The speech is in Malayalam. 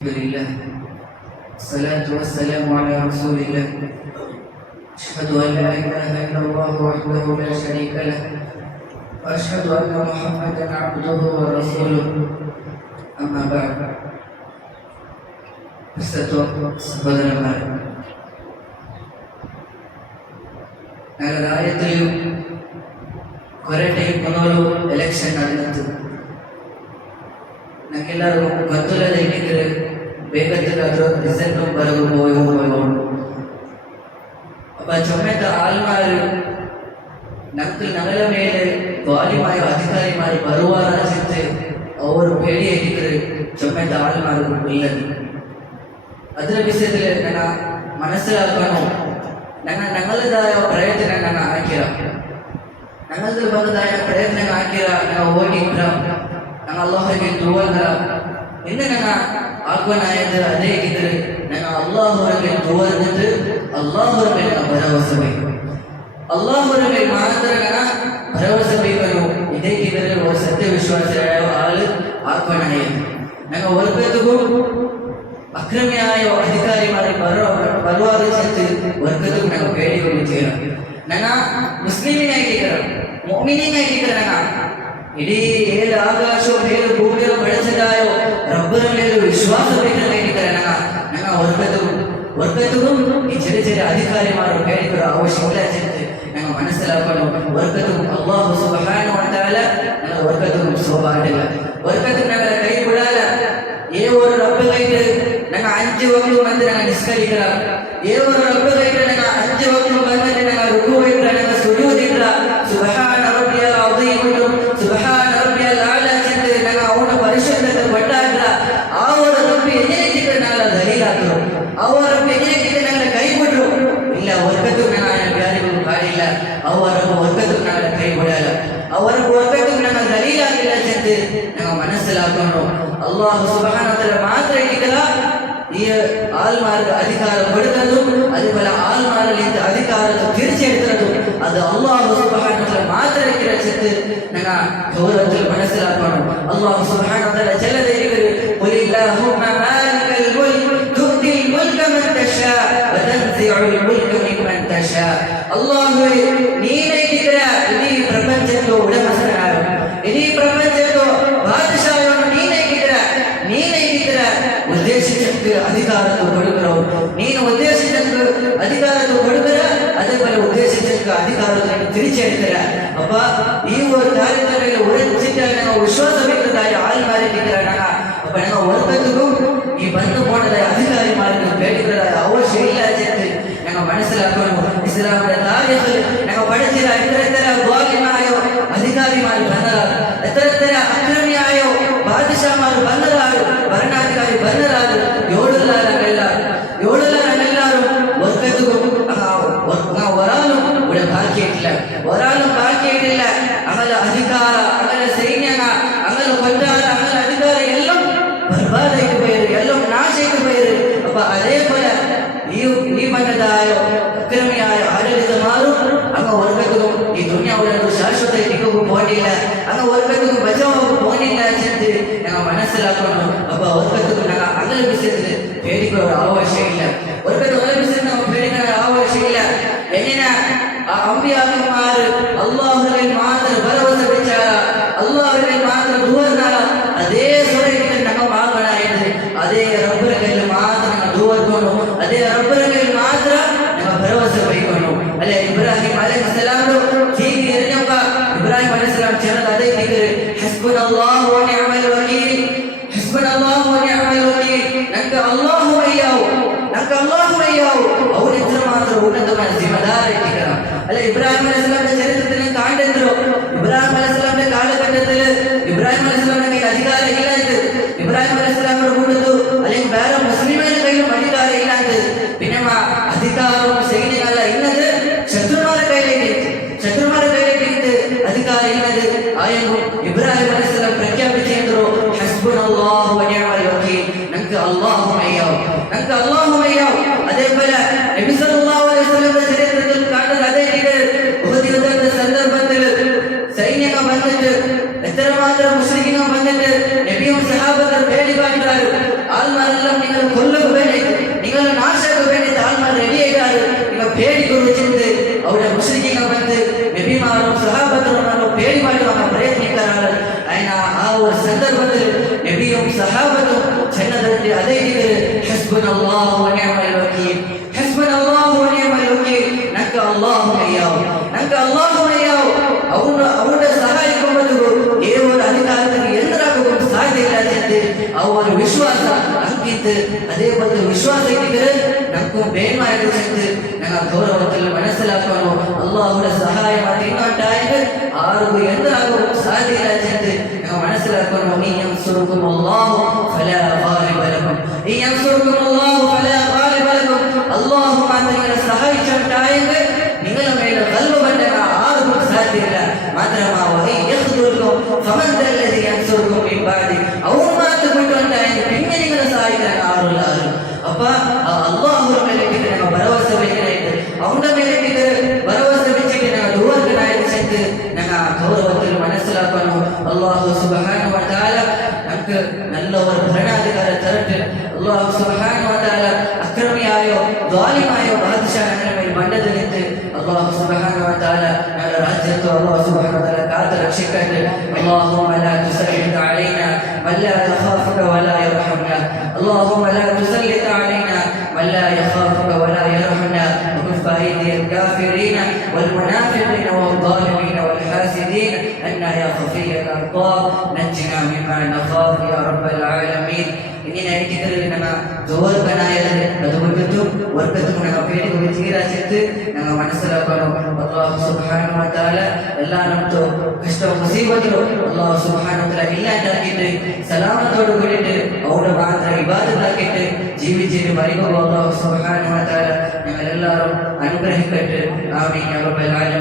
لله الصلاة والسلام على رسول الله أشهد أن لا إله إلا الله وحده لا شريك له وأشهد أن محمدا عبده ورسوله أما بعد സഹോദരന്മാരെ, ഞങ്ങളുടെ രാജ്യത്തിൽ കുറേ ಟೈಮ್ ಮೊದಲು ಎಲೆಕ್ಷನ್ ನಡೆದಿತ್ತು. ನಮಗೆಲ್ಲರೂ ಗೊಂದಲದ ಇಟ್ಟಿದ್ರೆ ಬೇಕಂತಲಾದರೂ ರಿಸಲ್ಟ್ ಬರಲು ಹೋಗೋಣ. ಅಪ್ಪ ಚೊಮ್ಮೆದ ಆಲ್ಮಾರು ನಗರ ಮೇಲೆ ವಾಲಿಮಾಯ ಅಧಿಕಾರಿ ಮಾಡಿ ಬರುವ ಚಿಂತೆ ಅವರು ಹೇಳಿ ಇಟ್ಟಿದ್ರೆ ಚೊಮ್ಮೆದ ಆಲ್ಮಾರು ಇಲ್ಲದು. ಅದರ ವಿಷಯದಲ್ಲಿ ನನ್ನ മനസ്സിലാക്കാനോ ഞങ്ങളുടേതായ പ്രയത്നം ഞങ്ങൾ ആക്കിയ ഞങ്ങളുടെ വന്നതായ പ്രയത്നം ആക്കിയ ഞങ്ങൾ ഓടിക്കുക ഞങ്ങൾ അള്ളാഹുവിಗೆ ദുആ ഇന്ന് ഞങ്ങൾ ആക്കുവാനായത് അതേ ഇದ್ರೆ ഞങ്ങൾ അള്ളാഹുവിಗೆ ദുആ എന്നിട്ട് അള്ളാഹുവിനെ ഭരവസ വയ്ക്കും. അള്ളാഹുവിനെ മാത്രം ഞങ്ങൾ ഭരവസ വയ്ക്കുന്നു. ഇതേ ഇದ್ರೆ ഒരു സത്യവിശ്വാസിയായ ആള് ആക്കുവാനായത് ഞങ്ങൾ ഓർക്കത്തും ಅಕ್ರಮಿಯಾಯ ಅಧಿಕಾರಿಮಾರಿ ಬರುವಾಗ ಚಿಂತೆ ವರ್ಗದ್ದು ನಾವು ಬೇಡಿಕೊಳ್ಳುತ್ತೀರ. ನನ್ನ ಮುಸ್ಲಿಮಿನ ಆಗಿದ್ದೀರ, ಮೊಮಿನಿನ ಆಗಿದ್ದೀರ. ನನ್ನ ಇಡೀ ಏಳು ಆಕಾಶವು ಮೇಲು ಭೂಮಿಯು ಬೆಳೆಸಿದಾಯೋ ರಬ್ಬರ ಮೇಲೂ ವಿಶ್ವಾಸ ಬೇಕಿದ್ದಾರೆ. ನನ್ನ ವರ್ಗದ್ದು ಈ ಚೆರೆ ಚೆರೆ ಅಧಿಕಾರಿಮಾರು ಬೇಡಿಕೊಳ್ಳೋ ಅವಶ್ಯಕತೆ ಚಿಂತೆ ನಮ್ಮ ಮನಸ್ಸಿಲಾಕೊಂಡು ವರ್ಗದ್ದು ಅಲ್ಲಾಹು ಸುಬ್ಹಾನಹು ವ ತಆಲ ನನ್ನ ವರ್ಗದ್ದು ಸೋಬಾಡಿಲ್ಲ. ವರ್ಗದ್ದು ನನ್ನ ಕೈ ಬಿಡಲ್ಲ. ಏ ಒಂದು ರಬ್ಬಗೈತೆ ನನ್ನ 5 ವಕ್ತು ಬಂದ್ರೆ ನನ್ನ ನಿಷ್ಕರಿಕರ. ಏ ಒಂದು ರಬ್ಬಗೈತೆ ನನ್ನ 5 ವಕ್ತು ಬಂದ್ರೆ ನನ್ನ ರುಕೂವಿಲ್ಲ, ನನ್ನ ಸುಜೂದಿಲ್ಲ. ಸುಬ್ಹಾನ ರಬ್ಬಿಯಲ್ ಅಜೀಮ್, ಸುಬ್ಹಾನ ರಬ್ಬಿಯಲ್ ಅಲಾ ಚಿಂತೆ ನನ್ನ ಅವನ ಪರಿಶುದ್ಧತೆ ಕೊಟ್ಟಾಗಲ್ಲ. ಆ ಒಂದು ರಬ್ಬಿ ಎನ್ನೇಕಿದ್ರೆ ನನ್ನ ದಲೀಲಾದ್ರು, ಅವರ ರಬ್ಬಿ ಎನ್ನೇಕಿದ್ರೆ ನನ್ನ ಕೈ ಬಿಟ್ರು ಇಲ್ಲ. ವರ್ಗದ್ದು ನನ್ನ ಯಾರಿಗೂ ಕಾಡಿಲ್ಲ. ಅವರ ವರ್ಗದ್ದು ನನ್ನ ಕೈ ಬಿಡಲ್ಲ. ಅವರ ವರ್ಗದ್ದು ನನ್ನ ದಲೀಲಾಗಿಲ್ಲ ಚಿಂತೆ ನಮ್ಮ ಮನಸ್ಸಿಲಾಕೊಂಡು അള്ളാഹു സുബ്ഹാനഹു വ തആല മാത്രം ഇരിക്കല ഈ ആൽമാർക്ക് അധികാരം കൊടുക്കുന്നതും അതുപോലെ ആൽമാരിൽ അധികാരത്തെ തിരിച്ചെടുക്കുന്നതും അത് അള്ളാഹു സുബ്ഹാനഹു വ തആല മാത്രം ഇരിക്കുന്ന ചിത്ത് ഞങ്ങൾ ഗൗരവത്തിൽ മനസ്സിലാക്കണം. അള്ളാഹു സുബ്ഹാനഹു വ തആല ചെല്ലതിരിക്കുന്നത് ഖുലില്ലാഹുമ്മ മാലികൽ മുൽക് തുഅ്തിൽ മുൽക മൻ തശാ വ തൻസിഉൽ മുൽക മിമ്മൻ തശാ. അല്ലാഹുവേ, നീനേ ഇരിക്കുന്ന ഈ പ്രപഞ്ചത്തിന്റെ ഉടമസ്ഥനാണ്, ഈ പ്രപഞ്ചത്തിന്റെ ബാദശാഹ് ഉദ്ദേശിച്ചക്ക് അധികാരത്തെ കൊടുക്കണോ. നീನು ഉദ്ദേശിച്ചക്ക് അധികാരത്തെ കൊടുക്കര, അതേപോലെ ഉദ്ദേശിച്ചക്ക് അധികാരത്തെ തിരിച്ചെടുക്കര. അപ്പൊ ഈ ഒരു കാര്യത്തെ ಮೇಲೆ ഉറച്ചിട്ട് ഞങ്ങൾ വിശ്വാസമിട്ടതായ ആൾമാരിട്ടിരിക്കുകയാണ്. അപ്പൊ ഞങ്ങൾ ഓർക്കത്തും ഈ ബന്ധു പോണതായ അധികാരിമാർക്ക് പേടിക്കുന്നതായ ആവശ്യമില്ല എന്ന് ഞങ്ങൾ മനസ്സിലാക്കണം. ഇസ്ലാമിന്റെ താരീഖിൽ ഞങ്ങൾ പഠിച്ചില്ല എത്ര ദ്വാലിമായോ അധികാരിമാർ ബന്ധരാണ്, എത്ര അക്രമിയായോ ബാദശാമാർ ബന്ധരാണ്, ഭരണാധികാരി ബന്ധരാണ്. ഏഴുള്ളവരെല്ലാരും വർക്കത്തും ഒരാളും ഇവിടെ ബാക്കിയിട്ടില്ല, ഒരാളും ബാക്കിയിട്ടില്ല. അങ്ങനെ അധികാര, അങ്ങനെ സൈന്യന, അങ്ങനെ കൊണ്ടാര, അങ്ങനെ അധികാരം എല്ലാം ബർബാദായിട്ട് പോയത്, എല്ലാം നാശിക്ക് പോയത്. അപ്പൊ അതേപോലെ ഈ മന്നതായ അക്രമിയായ ആಡಳಿತമാരും അങ്ങ് വർക്കത്തും ഈ ദുനിയാവിലൊരു ശാശ്വത ടിക്കവും പോയിട്ടില്ല, അങ്ങ് വർക്കത്തും ബജാവും പോയിട്ടില്ല എന്ന് ഞങ്ങൾ മനസ്സിലാക്കണം. അപ്പൊ വർക്കത്തും ഞങ്ങൾ അങ്ങനെ വിഷയത്തിൽ പേടിക്കുന്ന ആവശ്യമില്ല. വർക്കത്ത് അങ്ങനെ വിഷയത്തിൽ നമ്മൾ പേടിക്കുന്ന ആവശ്യമില്ല. എങ്ങനെ ആ അമ്പിയാക്കന്മാർ അള്ളാഹുവിൽ മാത്രം ഭരവസ വെച്ചാൽ, അള്ളാഹുവിൽ മാത്രം ദൂർന്നാല അതേ സ്വരത്തിൽ ഞങ്ങൾ വാങ്ങണായത് അതേ റബ്ബിന്റെ കയ്യിൽ മാത്രം ഞങ്ങൾ ദൂർന്നു, അതേ റബ്ബിന്റെ മാത്രം ഞങ്ങൾ ഭരവസ വയ്ക്കുന്നു. അല്ലെ ഇബ്രാഹിം അലൈഹിസ്സലാം തീക്ക് എറിഞ്ഞപ്പ ഇബ്രാഹിം അലൈഹിസ്സലാം ചെന്നത് അതേ തീക്ക് ഹസ്ബുനല്ലാഹു വ നിഅമൽ വകീൽ, ഹസ്ബുനല്ലാഹു വ നിഅമൽ വകീൽ. ഞങ്ങൾക്ക് അല്ലാഹു വയ്യാവൂ, ഞങ്ങൾക്ക് അല്ലാഹു വയ്യാവൂ. അവർ എത്രമാത്രം ഉന്നതമായ ജിമ്മദാരിക്കണം. അല്ലെ ഇബ്രാഹിം അലൈഹിസ്സലാമിന്റെ ചരിത്രത്തിൽ കാണ്ടെന്തോ ഇബ്രാഹിം അലൈഹിസ്സലാമിന്റെ കാലഘട്ടത്തിൽ ഇബ്രാഹിം അലൈഹിസ്സലാമിന്റെ അധികാരം ഇല്ലാത്തത്, ഇബ്രാഹിം അലൈഹിസ്സലാമിന്റെ കൂട്ടത്തു അല്ലെങ്കിൽ വേറെ മുസ്ലിമിന്റെ കയ്യിലും അധികാരം ഇല്ലാത്തത്. പിന്നെ അധികാരവും സൈന്യങ്ങളല്ല ഇന്നത് ശത്രുമാരുടെ കയ്യിലേക്ക് ഇട്ട് അധികാരം ഇന്നത് ആയെങ്കിൽ ഇബ്രാഹിം അലൈഹിസ്സലാം പ്രഖ്യാപിച്ചോ ഹസ്ബുനല്ലാഹു വ നിഅമൽ വകീൽ. ഞങ്ങൾക്ക് അല്ലാഹു വയ്യാവൂ, ഞങ്ങൾക്ക് അല്ലാഹു വയ്യാവൂ. അതേപോലെ നബി സല്ലല്ലാഹു അലൈഹി വസല്ലമയുടെ ചരിത്രത്തിൽ കാണുന്നത് അതേ ഉഹദ് യുദ്ധത്തിന്റെ സന്ദർഭത്തിൽ സൈന്യങ്ങൾ വന്നിട്ട് എത്രമാത്രം മുശ്രിക്കുകൾ വന്നിട്ട് നബിയും സഹാബത്തും പേടി പാടിക്കാരും ആൾമാരെല്ലാം ഹസ്ബുനല്ലാഹു വ നിഅമൽ വകീൽ ഹസ്ബുനല്ലാഹു വ നിഅമൽ വകീൽ നക അല്ലാഹു മയ്യാവു നക അല്ലാഹു മയ്യാവു അവരുടെ സഹായിക്കുമ്പോൾ ഏതൊരു അധികാരത്തിന് എന്തരാകും സാധ്യതയില്ല ಎಂದು ಅವರ ವಿಶ್ವಾಸ ಅಂಕಿತ್ತು ಅದೇ ಒಂದು ವಿಶ್ವಾಸ ಇದ್ದರೆ ನಮಗೂ ಬೇಮಾಯಿತು ಎಂದು ನನ್ನ ಗೌರವದಲ್ಲಿ ಮನಸ್ಸಿಲಾಕೋನು ಅಲ್ಲಾಹರ ಸಹಾಯ ಮಾಡಿ ಇನ್ನೊಂಟಾಯಿತು ಆರು ಎಂದರಾಗುವ ಸಾಧ್ಯ ಇಲ್ಲ ಎಂದು ನಾವು ಮನಸ್ಸಿಲಾಕೋನು ಈ ಯನ್ಸುರುಕುಮ್ ಅಲ್ಲಾಹು ಫಲಾ ಗಾಲಿಬ ಲಹುಂ ಈ ಯನ್ಸುರುಕುಮ್ ಅಲ್ಲಾಹು ಫಲಾ ಗಾಲಿಬ ಲಹುಂ ಅಲ್ಲಾಹು ಮಾತ್ರ ಸಹಾಯಿಸುವಂತಾಯಿತು നിങ്ങളെ മേലെ ഗൽബ് ബന്ധന ആർക്കും സാധ്യമില്ല മാത്രമാവഹി യഖ്ദുറുക്കും ഫമൻ ദല്ലദി യൻസുറുക്കും മിൻ ബാദി ഔമാത്ത് ബിട്ടുണ്ടായി പിന്നെ നിങ്ങളെ സഹായിക്കാൻ ആരുമില്ല അപ്പ അല്ലാഹുവിന്റെ മേലേക്ക് നമ്മൾ ഭരവസ വെക്കണായിട്ട് അവന്റെ മേലേക്ക് ഭരവസ വെച്ചിട്ട് നമ്മൾ ദുആക്കനായിട്ട് ചെന്ന് ഞങ്ങൾ ഗൗരവത്തിൽ മനസ്സിലാക്കണം അല്ലാഹു സുബ്ഹാനഹു വ തആല നമുക്ക് നല്ല ഒരു ഭരണാധികാരം തരട്ടെ അല്ലാഹു സുബ്ഹാനഹു വ തആല അക്രമിയായോ ദ്വാലിമായോ ബാദ്ശാഹനെ മേൽ മണ്ടതിലിട്ട് الله سبحانه وتعالى على رحمته الله سبحانه وتعالى كاد رشكت اللهم لا تسلط علينا من لا يخافك ولا يرحمنا اللهم لا تسلط علينا من لا يخافك ولا يرحمنا وكف أيدي الكافرين والمنافقين والظالمين والحاسدين أن يا خفي الأبطال نجنا مما نخاف يا رب العالمين ഇങ്ങനെ ആയിട്ട് നമ്മ ജോർബനായത് അതുകൊണ്ടും വർക്കത്തും ഞങ്ങൾ പേടിക്ക് തീരാച്ചെത്ത് ഞങ്ങൾ മനസ്സിലാക്കണം അല്ലാഹു സുബ്ഹാനഹു വ തആല എല്ലാ നമുക്ക് കഷ്ടവും മുസീബത്തും അല്ലാഹു സുബ്ഹാനഹു വ തആല ഇല്ലാണ്ടാക്കിയിട്ട് സലാമത്തോട് കൂടിയിട്ട് അവിടെ മാത്രം ഇബാദത്താക്കിയിട്ട് ജീവിച്ച് മരിക്കുമ്പോൾ അല്ലാഹു സുബ്ഹാനഹു വ തആല ഞങ്ങൾ എല്ലാവരും അനുഗ്രഹിക്കട്ടെ ആമീൻ യാ റബ്ബൽ ആലമീൻ.